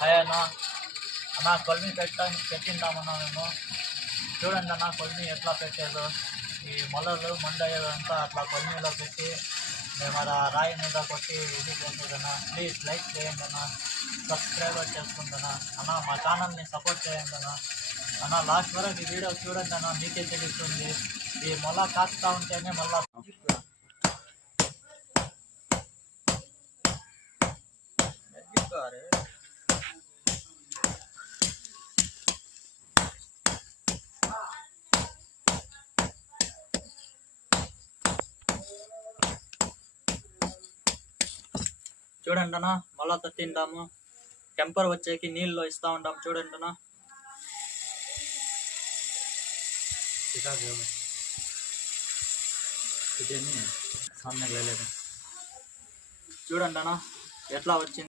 Hi అన్న. అన్న కొలిమి పెట్టిందామన్నా మేము. చూడండి అన్న కొలిమి ఎట్లా పెట్టేదో. ఈ మొలలు మండయ్యేదంతా అట్లా కొలిమిలో పెట్టి మేము అలా రాయి మీద కొట్టి ఇది చేసేదన్నా. ప్లీజ్ లైక్ చేయండి అన్న, సబ్స్క్రైబ్ చేసుకోండి అన్న. అన్న మా ఛానల్ని సపోర్ట్ చేయండి అన్న. అన్న లాస్ట్ వరకు ఈ వీడియో చూడండి అన్న, మీకే తెలుస్తుంది. ఈ మొల కాస్తా ఉంటేనే మళ్ళా చూడండి అన్న మళ్ళా తట్టిండాము. టెంపర్ వచ్చేకి నీళ్ళు ఇస్తా ఉంటాం. చూడండి అన్న. చూడండి అన్న ఎట్లా వచ్చింది.